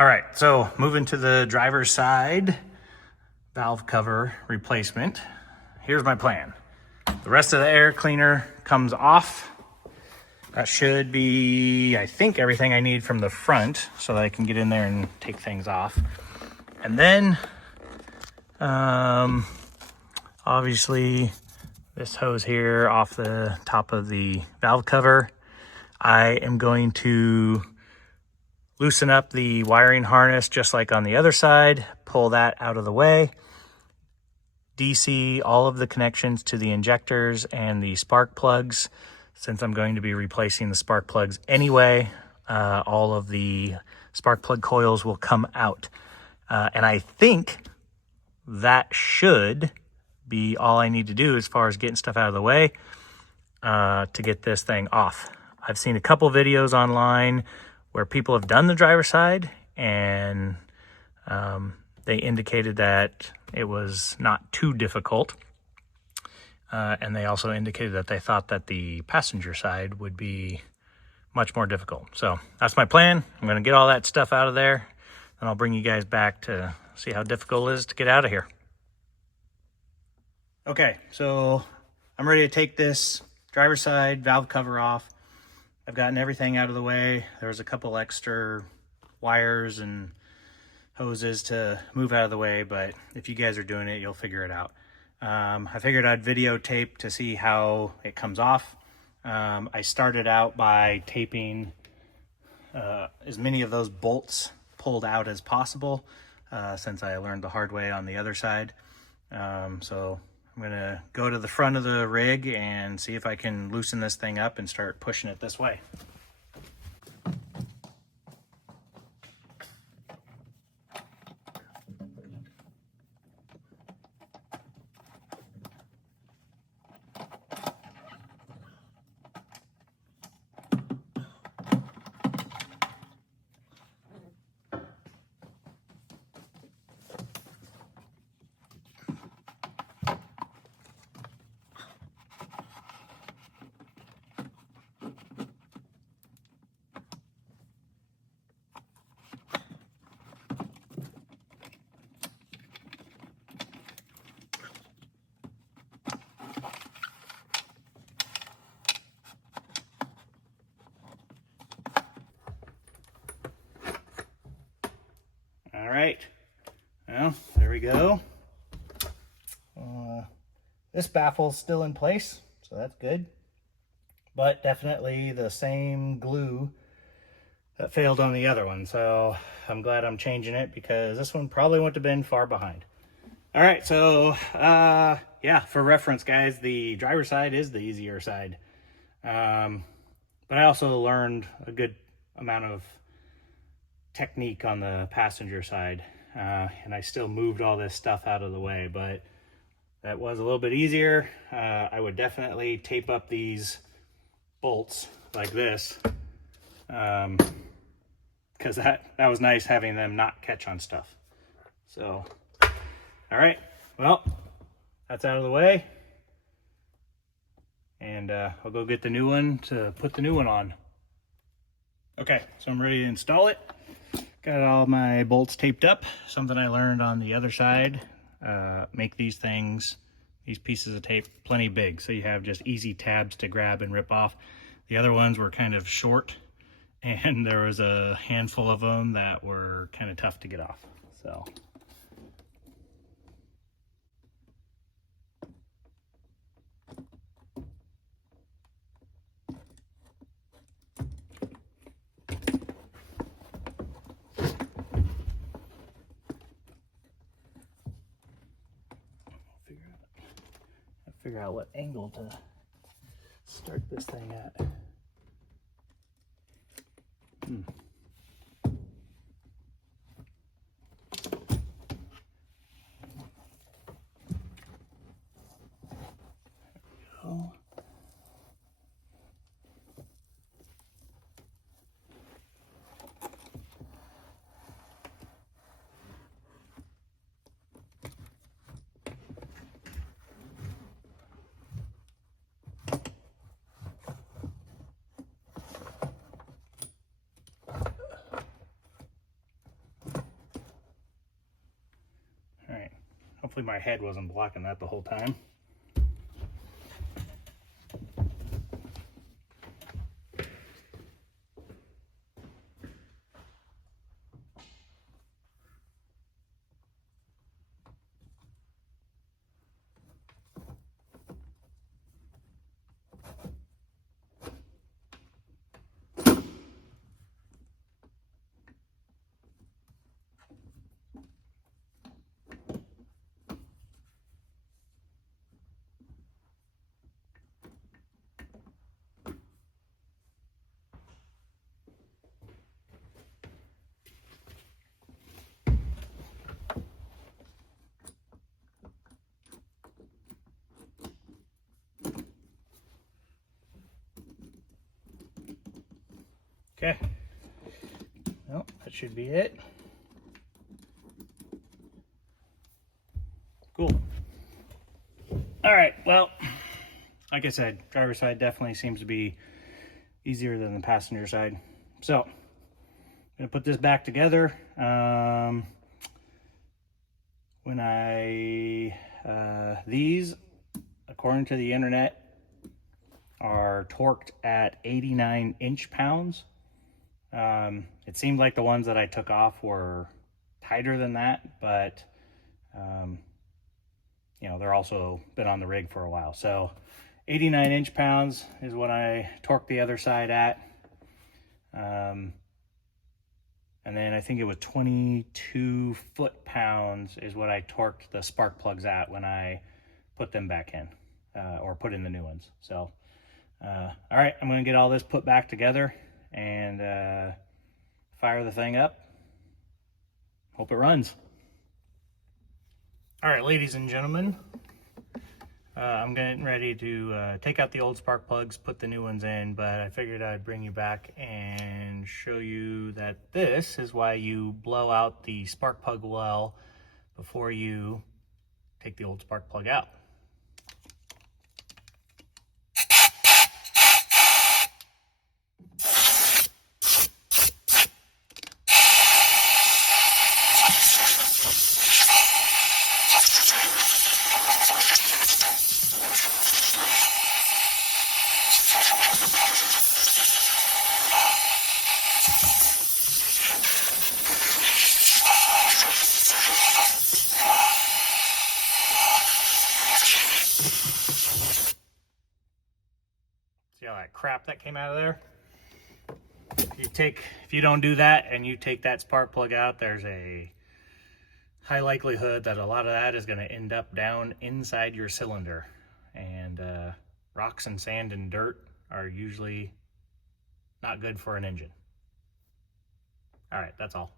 All right, so moving to the driver's side, valve cover replacement. Here's my plan. The rest of the air cleaner comes off. That should be, I think, everything I need from the front so that I can get in there and take things off. And then, obviously, this hose here off the top of the valve cover. I am going to loosen up the wiring harness just like on the other side, pull that out of the way, DC all of the connections to the injectors and the spark plugs. Since I'm going to be replacing the spark plugs anyway, all of the spark plug coils will come out. And I think that should be all I need to do as far as getting stuff out of the way to get this thing off. I've seen a couple videos online where people have done the driver's side and they indicated that it was not too difficult. And they also indicated that they thought that the passenger side would be much more difficult. So that's my plan. I'm going to get all that stuff out of there, and I'll bring you guys back to see how difficult it is to get out of here. Okay, so I'm ready to take this driver's side valve cover off. I've gotten everything out of the way. There's a couple extra wires and hoses to move out of the way, but if you guys are doing it, you'll figure it out. I figured I'd videotape to see how it comes off. I started out by taping as many of those bolts pulled out as possible, since I learned the hard way on the other side. So I'm gonna go to the front of the rig and see if I can loosen this thing up and start pushing it this way. All right, well, there we go. This baffle's still in place, so that's good. But definitely the same glue that failed on the other one. So I'm glad I'm changing it because this one probably wouldn't have been far behind. All right, so yeah, for reference, guys, the driver's side is the easier side. But I also learned a good amount of technique on the passenger side, and I still moved all this stuff out of the way, but that was a little bit easier. I would definitely tape up these bolts like this, because that was nice having them not catch on stuff. So all right, well, that's out of the way, and I'll go get the new one to put the new one on. Okay, so I'm ready to install it. Got all my bolts taped up. Something I learned on the other side. Make these pieces of tape plenty big, so you have just easy tabs to grab and rip off. The other ones were kind of short, and there was a handful of them that were kind of tough to get off. So figure out what angle to start this thing at. There we go. Hopefully my head wasn't blocking that the whole time. Okay, well, that should be it. Cool. All right, well, like I said, driver's side definitely seems to be easier than the passenger side. So, I'm gonna put this back together. These, according to the internet, are torqued at 89 inch-pounds. It seemed like the ones that I took off were tighter than that, but you know, they're also been on the rig for a while. So 89 inch-pounds is what I torqued the other side at. And then I think it was 22 foot-pounds is what I torqued the spark plugs at when I put them back in, or put in the new ones. So, all right, I'm gonna get all this put back together and fire the thing up. Hope it runs. All right, ladies and gentlemen, I'm getting ready to take out the old spark plugs, put the new ones in, but I figured I'd bring you back and show you that this is why you blow out the spark plug well before you take the old spark plug out. See all that crap that came out of there? If you don't do that and you take that spark plug out, there's a high likelihood that a lot of that is going to end up down inside your cylinder. And rocks and sand and dirt are usually not good for an engine. All right, that's all.